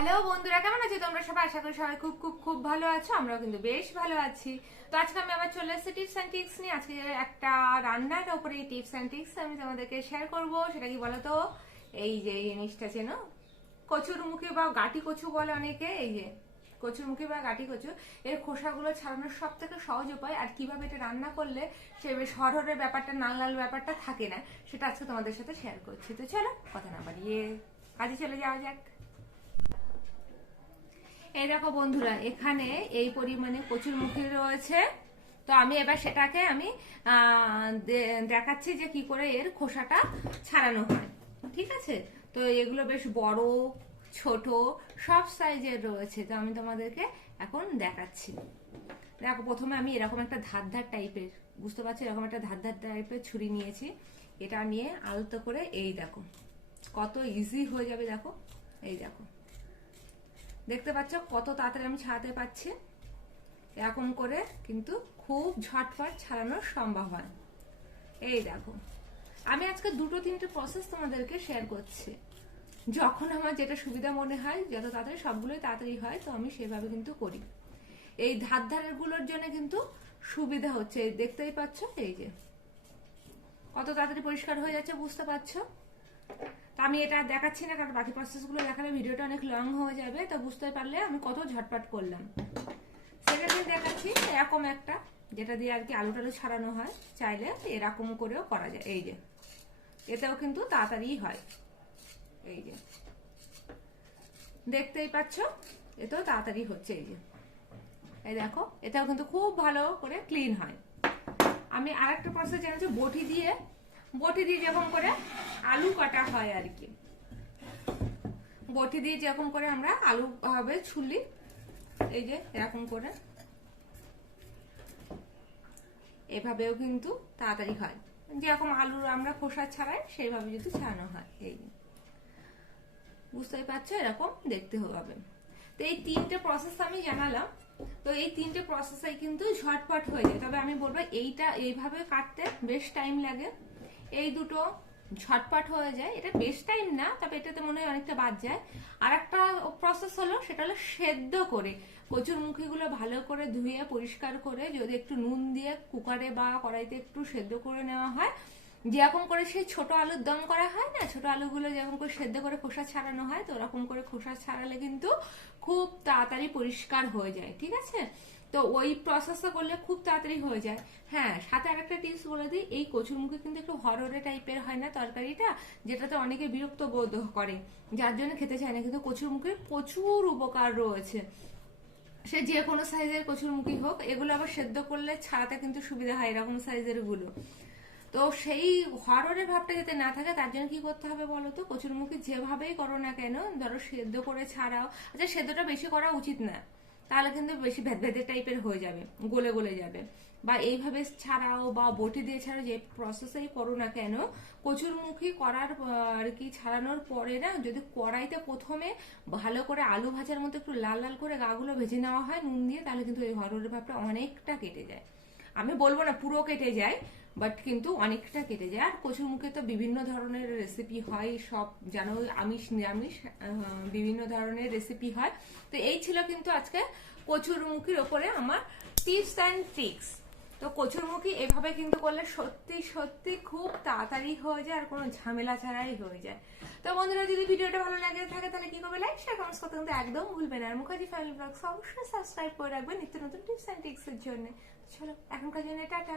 Hello বন্ধুরা, কেমন আছো তোমরা সবাই? আশা করি সবাই খুব খুব খুব ভালো আছো। আমরাও কিন্তু বেশ ভালো আছি। তো আজকে আমি আবার চলে এসেছি টিপস অ্যান্ড ট্রিক্স নিয়ে। আজকে একটা রান্নার উপরে টিপস অ্যান্ড ট্রিক্স আমি তোমাদেরকে শেয়ার করব। সেটা কি বলো তো? এই যে এই জিনিসটা চেনো, কচুর মুখী বা গাটি কচু বলে অনেকে। এই যে কচুর মুখী বা গাটি কচু, এর খোসাগুলো ছাড়ানোর সব থেকে সহজ উপায়, আর কিভাবে এটা রান্না করলে সে বেশ হরহরের ব্যাপারটা, লাল লাল ব্যাপারটা থাকে না, সেটা আজকে তোমাদের সাথে শেয়ার করছি। তো চলো কথা না বাড়িয়ে কাজে চলে যাওয়া যাক। এই দেখো বন্ধুরা, এখানে এই পরিমাণে কচুরমুখী রয়েছে। তো আমি এবার সেটাকে আমি দেখাচ্ছি যে কি করে এর খোসাটা ছাড়ানো হয়। ঠিক আছে? তো এগুলো বেশ বড় ছোট সব সাইজের রয়েছে। তো আমি তোমাদেরকে এখন দেখাচ্ছি। দেখো, প্রথমে আমি এরকম একটা ধার ধার টাইপের, বুঝতে পারছি, এরকম একটা ধার ধার টাইপের ছুরি নিয়েছি। এটা নিয়ে আলতো করে, এই দেখো কত ইজি হয়ে যাবে। দেখো, এই দেখো, দেখতে পাচ্ছ কত তাড়াতাড়ি আমি ছাড়াতে পারছি। এরকম করে কিন্তু খুব ঝটপট ছাড়ানো সম্ভব হয়। এই দেখো, আমি আজকে দুটো তিনটে প্রসেস তোমাদেরকে শেয়ার করছি। যখন আমার যেটা সুবিধা মনে হয়, যত তাড়াতাড়ি সবগুলোই তাড়াতাড়ি হয়, তো আমি সেভাবে কিন্তু করি। এই ধার ধারের গুলোর জন্য কিন্তু সুবিধা হচ্ছে, দেখতেই পাচ্ছ এই যে কত তাড়াতাড়ি পরিষ্কার হয়ে যাচ্ছে, বুঝতে পারছো? তা আমি এটা দেখাচ্ছি না, কারণ বাকি প্রসেসগুলো দেখালে ভিডিওটা অনেক লং হয়ে যাবে। তো বুঝতে পারলে আমি কত ঝটপট করলাম। সেটা দিয়ে দেখাচ্ছি এরকম একটা, যেটা দিয়ে আর কি আলু টালু ছাড়ানো হয়। চাইলে এরকম করেও করা যায়। এই যে এতেও কিন্তু তাড়াতাড়ি হয়। এই যে দেখতেই পাচ্ছ, এতেও তাড়াতাড়ি হচ্ছে। এই যে এই দেখো, এটাও কিন্তু খুব ভালো করে ক্লিন হয়। আমি আর একটা প্রসেস জানি, বটি দিয়ে যেরকম করে আলু কাটা হয় আর কি, বটি দিয়ে যেরকম করে আমরা আলু ভাবে ছুলি, এই যে এরকম করে এভাবেও কিন্তু তাড়াতাড়ি হয়। যেরকম আলুর আমরা খোসা ছাড়াই সেইভাবে যদি ছাড়ানো হয়, এই বুঝতেই পারছো, এরকম দেখতে হবে। তো এই তিনটে প্রসেস আমি জানালাম। তো এই তিনটে প্রসেসে কিন্তু ঝটপট হয়ে যায়। তবে আমি বলবো এইটা এইভাবে কাটতে বেশ টাইম লাগে। এই দুটো ঝটপট হয়ে যায়, এটা বেশ টাইম না, তবে এটাতে মনে হয় অনেকটা বাদ যায়। আর একটা প্রসেস হলো, সেটা হলো সেদ্ধ করে কচুর মুখিগুলো ভালো করে ধুয়ে পরিষ্কার করে যদি একটু নুন দিয়ে কুকারে বা কড়াইতে একটু সেদ্ধ করে নেওয়া হয়, যেরকম করে সেই ছোট আলুর দম করা হয় না, ছোট আলুগুলো যেরকম করে সেদ্ধ করে খোসা ছাড়ানো হয়, তো ওরকম করে খোসা ছাড়ালে কিন্তু খুব তাড়াতাড়ি পরিষ্কার হয়ে যায়। ঠিক আছে? তো ওই প্রসেসটা করলে খুব তাড়াতাড়ি হয়ে যায়। হ্যাঁ, সাথে আরেকটা টিপস বলে দিই, এই কচুরমুখী কিন্তু একটু হরহরে টাইপের হয় না তরকারিটা, যেটাতে অনেকে বিরক্ত বোধ করে, যার জন্য খেতে চায় না। কিন্তু কচুরমুখীর প্রচুর উপকার রয়েছে। সে যে কোনো সাইজের কচুরমুখী হোক, এগুলো আবার সেদ্ধ করলে ছাড়াতে কিন্তু সুবিধা হয়, এরকম সাইজের গুলো। তো সেই হররের ভাবটা যাতে না থাকে, তার জন্য কি করতে হবে বলো তো? কচুরমুখী যেভাবেই করো না কেন, ধরো সেদ্ধ করে ছাড়াও, আচ্ছা সেদ্ধটা বেশি করা উচিত না, তাহলে কিন্তু বেশি ভেদভেদে টাইপের হয়ে যাবে, গলে গলে যাবে। বা এইভাবে ছাড়াও বা বটি দিয়ে ছাড়াও, যে প্রসেসেই করো না কেন, কচুরমুখী করার আর কি ছাড়ানোর পরে না, যদি কড়াইতে প্রথমে ভালো করে আলু ভাজার মতো একটু লাল লাল করে গাগুলো ভেজে নেওয়া হয় নুন দিয়ে, তাহলে কিন্তু এই হররের ভাবটা অনেকটা কেটে যায়। আমি বলবো না পুরো কেটে যায়, বাট কিন্তু অনেকটা কেটে যায়। আর কচুর মুখে তো বিভিন্ন ধরনের রেসিপি হয়, সব জানো, আমিষ নিরামিষ বিভিন্ন ধরনের রেসিপি হয়। তো এই ছিল কিন্তু আজকে কচুর মুখির ওপরে আমার টিপস অ্যান্ড ট্রিক্স। তো কচুরমুখী এভাবে কিন্তু করলে সত্যি সত্যি খুব তাড়াতাড়ি হয়ে যায়, আর কোনো ঝামেলা ছাড়াই হয়ে যায়। তো বন্ধুরা, যদি ভিডিওটা ভালো লাগে থাকে, তাহলে কি করবে? লাইক শেয়ার কমেন্টস করতে কিন্তু একদম ভুলবেন। আর মুখার্জি ফ্যামিলি ব্লগস অবশ্যই সাবস্ক্রাইব করে রাখবেন নিত্য নতুন টিপস অ্যান্ড ট্রিক্স এর জন্য। চলো এখনকার জন্য টাটা।